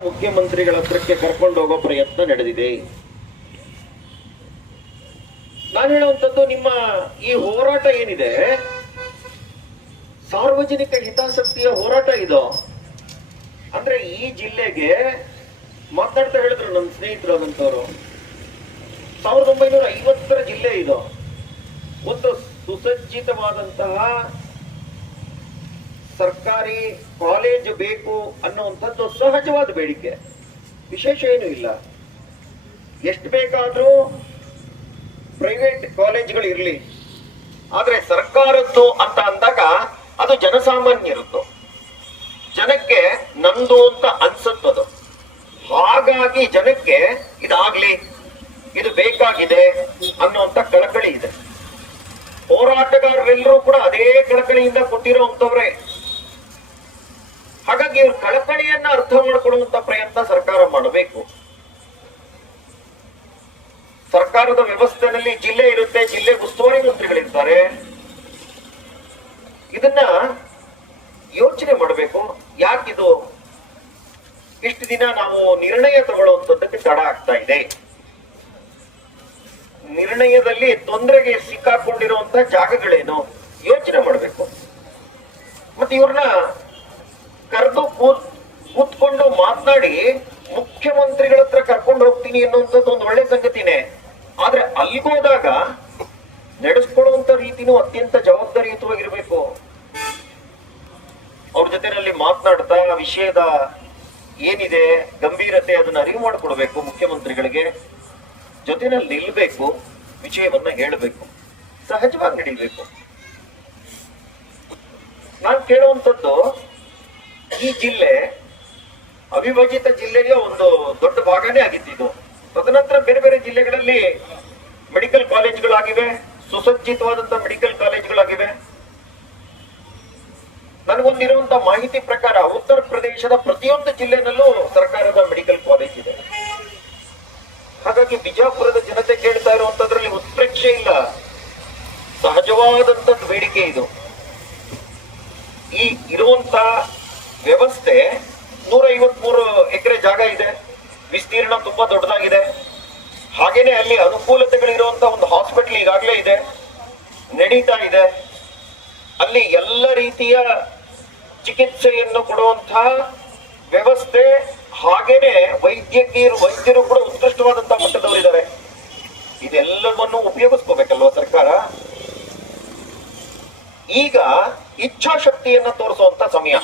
ಮುಖ್ಯಮಂತ್ರಿಗಳ ಹತ್ರಕ್ಕೆ ಕರ್ಕೊಂಡು ಹೋಗೋ ಪ್ರಯತ್ನ ನಡೆದಿದೆ. ನಾನು ಹೇಳುವಂಥದ್ದು, ನಿಮ್ಮ ಈ ಹೋರಾಟ ಏನಿದೆ ಸಾರ್ವಜನಿಕ ಹಿತಾಸಕ್ತಿಯ ಹೋರಾಟ ಇದು. ಅಂದ್ರೆ ಈ ಜಿಲ್ಲೆಗೆ ಮಾತಾಡ್ತಾ ಹೇಳಿದ್ರು ನನ್ನ ಸ್ನೇಹಿತರು ಅದಂತವ್ರು, 1950ರ ಜಿಲ್ಲೆ ಇದು. ಒಂದು ಸುಸಜ್ಜಿತವಾದಂತಹ ಸರ್ಕಾರಿ ಕಾಲೇಜ್ ಬೇಕು ಅನ್ನುವಂಥದ್ದು ಸಹಜವಾದ ಬೇಡಿಕೆ, ವಿಶೇಷ ಏನೂ ಇಲ್ಲ. ಎಷ್ಟು ಬೇಕಾದ್ರೂ ಪ್ರೈವೇಟ್ ಕಾಲೇಜ್ಗಳು ಇರಲಿ, ಆದ್ರೆ ಸರ್ಕಾರದ್ದು ಅಂತ ಅಂದಾಗ ಅದು ಜನಸಾಮಾನ್ಯರದ್ದು, ಜನಕ್ಕೆ ನಂದು ಅಂತ ಅನ್ಸುತ್ತದು. ಹಾಗಾಗಿ ಜನಕ್ಕೆ ಇದಾಗ್ಲಿ, ಇದು ಬೇಕಾಗಿದೆ ಅನ್ನುವಂಥ ಕಳಕಳಿ ಇದೆ. ಹೋರಾಟಗಾರರೆಲ್ಲರೂ ಕೂಡ ಅದೇ ಕಳಕಳಿಯಿಂದ ಕೊಟ್ಟಿರುವಂತವ್ರೆ. ಹಾಗಾಗಿ ಇವ್ರ ಕಳಕಳಿಯನ್ನ ಅರ್ಥ ಮಾಡಿಕೊಳ್ಳುವಂತ ಪ್ರಯತ್ನ ಸರ್ಕಾರ ಮಾಡಬೇಕು. ಸರ್ಕಾರದ ವ್ಯವಸ್ಥೆಯಲ್ಲಿ ಜಿಲ್ಲೆ ಇರುತ್ತೆ, ಜಿಲ್ಲೆ ಉಸ್ತುವಾರಿ ಮಂತ್ರಿಗಳಿರ್ತಾರೆ. ಇದನ್ನ ಯೋಚನೆ ಮಾಡಬೇಕು. ಯಾಕಿದು ಇಷ್ಟು ದಿನ ನಾವು ನಿರ್ಣಯ ತಗೊಳ್ಳುವಂತದ್ದಕ್ಕೆ ತಡ ಆಗ್ತಾ ಇದೆ? ನಿರ್ಣಯದಲ್ಲಿ ತೊಂದರೆಗೆ ಸಿಕ್ಕಾಕೊಂಡಿರುವಂತಹ ಜಾಗಗಳೇನು ಯೋಚನೆ ಮಾಡಬೇಕು. ಮತ್ತೆ ಇವ್ರನ್ನ ಕರೆದು ಕೂತ್ಕೊಂಡು ಮಾತನಾಡಿ ಮುಖ್ಯಮಂತ್ರಿಗಳ ಹತ್ರ ಕರ್ಕೊಂಡು ಹೋಗ್ತೀನಿ ಅನ್ನುವಂಥದ್ದು ಒಂದು ಒಳ್ಳೆ ಸಂಗತಿನೇ. ಆದ್ರೆ ಅಲ್ಲಿಗೋದಾಗ ನಡೆಸ್ಕೊಳ್ಳುವಂತ ರೀತಿನೂ ಅತ್ಯಂತ ಜವಾಬ್ದಾರಿಯುತವಾಗಿರ್ಬೇಕು. ಅವ್ರ ಜೊತೆನಲ್ಲಿ ಮಾತನಾಡ್ತಾ ವಿಷಯದ ಏನಿದೆ ಗಂಭೀರತೆ ಅದನ್ನ ಅರಿವು ಮಾಡಿಕೊಡ್ಬೇಕು. ಮುಖ್ಯಮಂತ್ರಿಗಳಿಗೆ ಜೊತೆನಲ್ಲಿ ನಿಲ್ಬೇಕು, ವಿಷಯವನ್ನ ಹೇಳಬೇಕು, ಸಹಜವಾಗಿ ನಡೀಬೇಕು. ನಾನು ಕೇಳುವಂಥದ್ದು, ಈ ಜಿಲ್ಲೆ ಅವಿಭಜಿತ ಜಿಲ್ಲೆಯ ಒಂದು ದೊಡ್ಡ ಭಾಗನೇ ಆಗಿದ್ದು. ತದನಂತರ ಬೇರೆ ಬೇರೆ ಜಿಲ್ಲೆಗಳಲ್ಲಿ ಮೆಡಿಕಲ್ ಕಾಲೇಜ್ಗಳಾಗಿವೆ, ಸುಸಜ್ಜಿತವಾದಂತಹ ಮೆಡಿಕಲ್ ಕಾಲೇಜ್ಗಳಾಗಿವೆ. ನನಗೊಂದಿರುವಂತಹ ಮಾಹಿತಿ ಪ್ರಕಾರ ಉತ್ತರ ಪ್ರದೇಶದ ಪ್ರತಿಯೊಂದು ಜಿಲ್ಲೆನಲ್ಲೂ ಸರ್ಕಾರದ ಮೆಡಿಕಲ್ ಕಾಲೇಜ್ ಇದೆ. ಹಾಗಾಗಿ ಬಿಜಾಪುರದ ಜನತೆ ಕೇಳ್ತಾ ಇರುವಂತದ್ರಲ್ಲಿ ಉತ್ಪ್ರೇಕ್ಷೆ ಇಲ್ಲ, ಸಹಜವಾದಂತದ್ದು ಬೇಡಿಕೆ ಇದು. ಈ ಇರುವಂತ ವ್ಯವಸ್ಥೆ 153 ಎಕರೆ ಜಾಗ ಇದೆ, ವಿಸ್ತೀರ್ಣ ತುಂಬಾ ದೊಡ್ಡದಾಗಿದೆ. ಹಾಗೇನೆ ಅಲ್ಲಿ ಅನುಕೂಲತೆಗಳಿರುವಂತ ಒಂದು ಹಾಸ್ಪಿಟಲ್ ಈಗಾಗಲೇ ಇದೆ, ನಡೀತಾ ಇದೆ. ಅಲ್ಲಿ ಎಲ್ಲ ರೀತಿಯ ಚಿಕಿತ್ಸೆಯನ್ನು ಕೊಡುವಂತಹ ವ್ಯವಸ್ಥೆ, ಹಾಗೇನೆ ವೈದ್ಯರು ಕೂಡ ಉತ್ಕೃಷ್ಟವಾದಂತಹ ಮಟ್ಟದವರಿದ್ದಾರೆ. ಇದೆಲ್ಲವನ್ನು ಉಪಯೋಗಿಸ್ಕೋಬೇಕಲ್ವಾ ಸರ್ಕಾರ? ಈಗ ಇಚ್ಛಾಶಕ್ತಿಯನ್ನ ತೋರಿಸುವಂತ ಸಮಯ.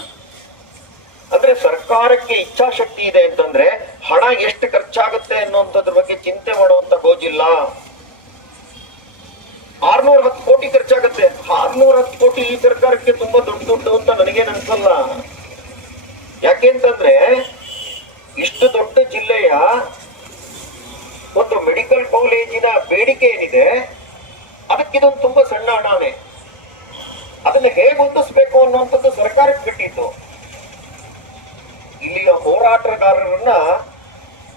ಅಂದ್ರೆ ಸರ್ಕಾರಕ್ಕೆ ಇಚ್ಛಾಶಕ್ತಿ ಇದೆ ಅಂತಂದ್ರೆ ಹಣ ಎಷ್ಟು ಖರ್ಚಾಗುತ್ತೆ ಅನ್ನುವಂಥದ್ರ ಬಗ್ಗೆ ಚಿಂತೆ ಮಾಡುವಂತ ಗೋಜಿಲ್ಲ. 610 ಕೋಟಿ ಖರ್ಚಾಗತ್ತೆ. 610 ಕೋಟಿ ಈ ಸರ್ಕಾರಕ್ಕೆ ತುಂಬಾ ದೊಡ್ಡ ದುಡ್ಡು ಅಂತ ನನಗೇನು ಅನ್ಸಲ್ಲ. ಯಾಕೆಂತಂದ್ರೆ ಇಷ್ಟು ದೊಡ್ಡ ಜಿಲ್ಲೆಯ ಒಂದು ಮೆಡಿಕಲ್ ಕಾಲೇಜಿನ ಬೇಡಿಕೆ ಏನಿದೆ, ಅದಕ್ಕಿದೊಂದು ತುಂಬಾ ಸಣ್ಣ ಹಣನೇ. ಅದನ್ನ ಹೇಗೆ ಹೊಂದಿಸ್ಬೇಕು ಅನ್ನುವಂಥದ್ದು ಸರ್ಕಾರಕ್ಕೆ ಬಿಟ್ಟಿದ್ದು. ಇಲ್ಲಿಯ ಹೋರಾಟಗಾರರನ್ನ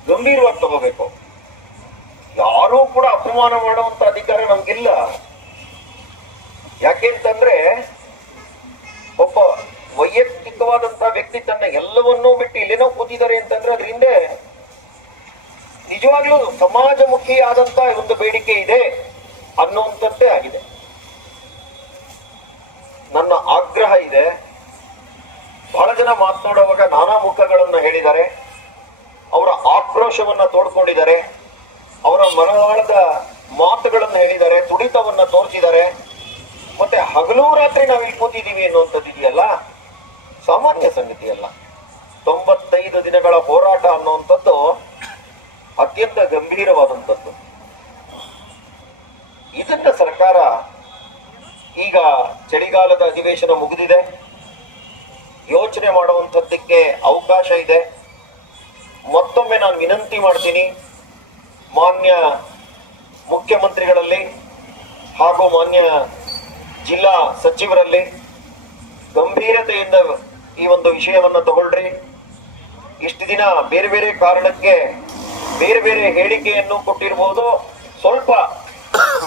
ಗಂಭೀರವಾಗಿ ತಗೋಬೇಕು. ಯಾರೂ ಕೂಡ ಅಪಮಾನ ಮಾಡುವಂತ ಅಧಿಕಾರ ನಮ್ಗಿಲ್ಲ. ಯಾಕೆಂತಂದ್ರೆ ಒಬ್ಬ ವೈಯಕ್ತಿಕವಾದಂತಹ ವ್ಯಕ್ತಿ ತನ್ನ ಎಲ್ಲವನ್ನೂ ಬಿಟ್ಟು ಇಲ್ಲೇನೋ ಕೂತಿದ್ದಾರೆ ಅಂತಂದ್ರೆ ಅದ್ರ ಹಿಂದೆ ನಿಜವಾಗ್ಲೂ ಸಮಾಜಮುಖಿ ಆದಂತ ಒಂದು ಬೇಡಿಕೆ ಇದೆ ಅನ್ನುವಂಥದ್ದೇ ಆಗಿದೆ. ನನ್ನ ಆಗ್ರಹ ಇದೆ. ಬಹಳ ಜನ ಮಾತನಾಡುವಾಗ ನಾನಾ ಮುಖಗಳನ್ನ ಹೇಳಿದ್ದಾರೆ, ಅವರ ಆಕ್ರೋಶವನ್ನ ತೋಡ್ಕೊಂಡಿದ್ದಾರೆ, ಅವರ ಮನವಾಳದ ಮಾತುಗಳನ್ನ ಹೇಳಿದ್ದಾರೆ, ತುಡಿತವನ್ನ ತೋರಿಸಿದ್ದಾರೆ. ಮತ್ತೆ ಹಗಲು ರಾತ್ರಿ ನಾವಿಲ್ಲಿ ಕೂತಿದ್ದೀವಿ ಅನ್ನುವಂಥದ್ದು ಇದೆಯಲ್ಲ, ಸಾಮಾನ್ಯ ಸಂಗತಿ ಅಲ್ಲ. 95 ದಿನಗಳ ಹೋರಾಟ ಅನ್ನುವಂಥದ್ದು ಅತ್ಯಂತ ಗಂಭೀರವಾದಂಥದ್ದು. ಇದನ್ನ ಸರ್ಕಾರ, ಈಗ ಚಳಿಗಾಲದ ಅಧಿವೇಶನ ಮುಗಿದಿದೆ, ಯೋಚನೆ ಮಾಡುವಂಥದ್ದಕ್ಕೆ ಅವಕಾಶ ಇದೆ. ಮತ್ತೊಮ್ಮೆ ನಾನು ವಿನಂತಿ ಮಾಡ್ತೀನಿ ಮಾನ್ಯ ಮುಖ್ಯಮಂತ್ರಿಗಳಲ್ಲಿ ಹಾಗೂ ಮಾನ್ಯ ಜಿಲ್ಲಾ ಸಚಿವರಲ್ಲಿ, ಗಂಭೀರತೆಯಿಂದ ಈ ಒಂದು ವಿಷಯವನ್ನ ತಗೊಳ್ರಿ. ಇಷ್ಟು ದಿನ ಬೇರೆ ಬೇರೆ ಕಾರಣಕ್ಕೆ ಬೇರೆ ಬೇರೆ ಹೇಳಿಕೆಯನ್ನು ಕೊಟ್ಟಿರಬಹುದು. ಸ್ವಲ್ಪ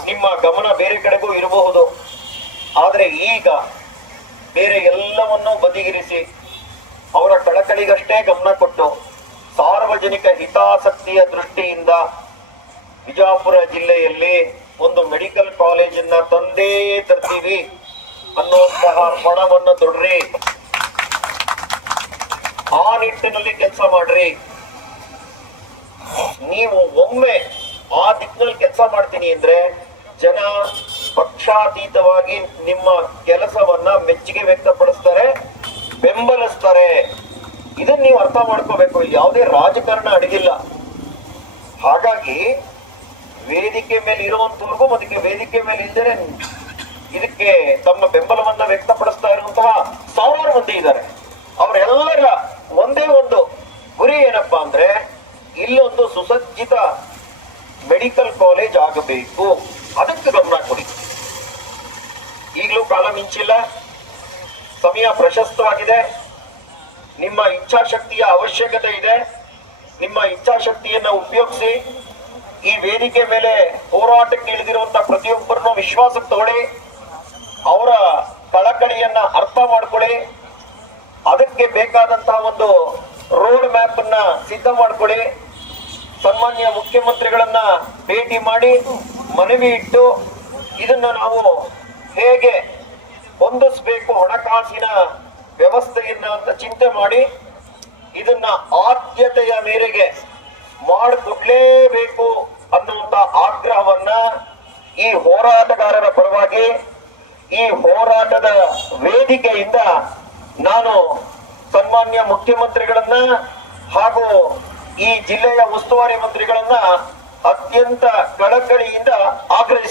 ನಿಮ್ಮ ಗಮನ ಬೇರೆ ಕಡೆಗೂ ಇರಬಹುದು. ಆದ್ರೆ ಈಗ ಬೇರೆ ಎಲ್ಲವನ್ನೂ ಬದಿಗಿರಿಸಿ ಅವರ ಕಳಕಳಿಗಷ್ಟೇ ಗಮನ ಕೊಟ್ಟು ಸಾರ್ವಜನಿಕ ಹಿತಾಸಕ್ತಿಯ ದೃಷ್ಟಿಯಿಂದ ವಿಜಯಪುರ ಜಿಲ್ಲೆಯಲ್ಲಿ ಒಂದು ಮೆಡಿಕಲ್ ಕಾಲೇಜನ್ನ ತಂದೇ ತರ್ತೀವಿ ಅನ್ನುವಂತಹ ಪಣವನ್ನು ತೊಡ್ರಿ. ಆ ನಿಟ್ಟಿನಲ್ಲಿ ಕೆಲಸ ಮಾಡ್ರಿ. ನೀವು ಒಮ್ಮೆ ಆ ದಿಕ್ಕಿನಲ್ಲಿ ಕೆಲಸ ಮಾಡ್ತೀನಿ ಅಂದ್ರೆ ಜನ ಪಕ್ಷಾತೀತವಾಗಿ ನಿಮ್ಮ ಕೆಲಸವನ್ನ ಮೆಚ್ಚುಗೆ ವ್ಯಕ್ತಪಡಿಸ್ತಾರೆ, ಬೆಂಬಲಿಸ್ತಾರೆ. ಇದನ್ನ ನೀವು ಅರ್ಥ ಮಾಡ್ಕೋಬೇಕು. ಇಲ್ಲಿ ಯಾವುದೇ ರಾಜಕಾರಣ ಅಡಗಿಲ್ಲ. ಹಾಗಾಗಿ ವೇದಿಕೆ ಮೇಲೆ ಇರುವಂತವ್ರಿಗೂ ಅದಕ್ಕೆ ವೇದಿಕೆ ಮೇಲೆ ಇದ್ದರೆ ಇದಕ್ಕೆ ತಮ್ಮ ಬೆಂಬಲವನ್ನ ವ್ಯಕ್ತಪಡಿಸ್ತಾ ಇರುವಂತಹ ಸಾವಿರಾರು ಮಂದಿ ಇದ್ದಾರೆ. ಅವರೆಲ್ಲರ ಒಂದೇ ಒಂದು ಗುರಿ ಏನಪ್ಪಾ ಅಂದ್ರೆ ಇಲ್ಲೊಂದು ಸುಸಜ್ಜಿತ ಮೆಡಿಕಲ್ ಕಾಲೇಜ್ ಆಗಬೇಕು. ಅದಕ್ಕೆ ಗಮನ ಕೊಡಿ. ಈಗಲೂ ಕಾಲ ಮಿಂಚಿಲ್ಲ, ಸಮಯ ಪ್ರಶಸ್ತವಾಗಿದೆ. ನಿಮ್ಮ ಇಚ್ಛಾಶಕ್ತಿಯ ಅವಶ್ಯಕತೆ ಇದೆ. ನಿಮ್ಮ ಇಚ್ಛಾಶಕ್ತಿಯನ್ನ ಉಪಯೋಗಿಸಿ ಈ ವೇದಿಕೆ ಮೇಲೆ ಹೋರಾಟಕ್ಕೆ ಇಳಿದಿರುವಂತಹ ಪ್ರತಿಯೊಬ್ಬರನ್ನು ವಿಶ್ವಾಸಕ್ಕೆ ತಗೊಳ್ಳಿ. ಅವರ ಕಳಕಳಿಯನ್ನ ಅರ್ಥ ಮಾಡ್ಕೊಳ್ಳಿ. ಅದಕ್ಕೆ ಬೇಕಾದಂತಹ ಒಂದು ರೋಡ್ ಮ್ಯಾಪ್ ಅನ್ನ ಸಿದ್ಧ ಮಾಡ್ಕೊಳ್ಳಿ. ಸನ್ಮಾನ್ಯ ಮುಖ್ಯಮಂತ್ರಿಗಳನ್ನ ಭೇಟಿ ಮಾಡಿ ಮನವಿ ಇಟ್ಟು ಇದನ್ನ ನಾವು ಹೇಗೆ ಹೊಂದಿಸ್ಬೇಕು, ಹಣಕಾಸಿನ ವ್ಯವಸ್ಥೆಯನ್ನ ಅಂತ ಚಿಂತೆ ಮಾಡಿ ಇದನ್ನ ಆದ್ಯತೆಯ ಮೇರೆಗೆ ಮಾಡಿಕೊಡ್ಲೇಬೇಕು ಅನ್ನುವಂತ ಆಗ್ರಹವನ್ನ ಈ ಹೋರಾಟಗಾರರ ಪರವಾಗಿ ಈ ಹೋರಾಟದ ವೇದಿಕೆಯಿಂದ ನಾನು ಸನ್ಮಾನ್ಯ ಮುಖ್ಯಮಂತ್ರಿಗಳನ್ನ ಹಾಗೂ ಈ ಜಿಲ್ಲೆಯ ಉಸ್ತುವಾರಿ ಮಂತ್ರಿಗಳನ್ನ ಅತ್ಯಂತ ಕಳಕಳಿಯಿಂದ ಆಗ್ರಹಿಸ್ತೇನೆ.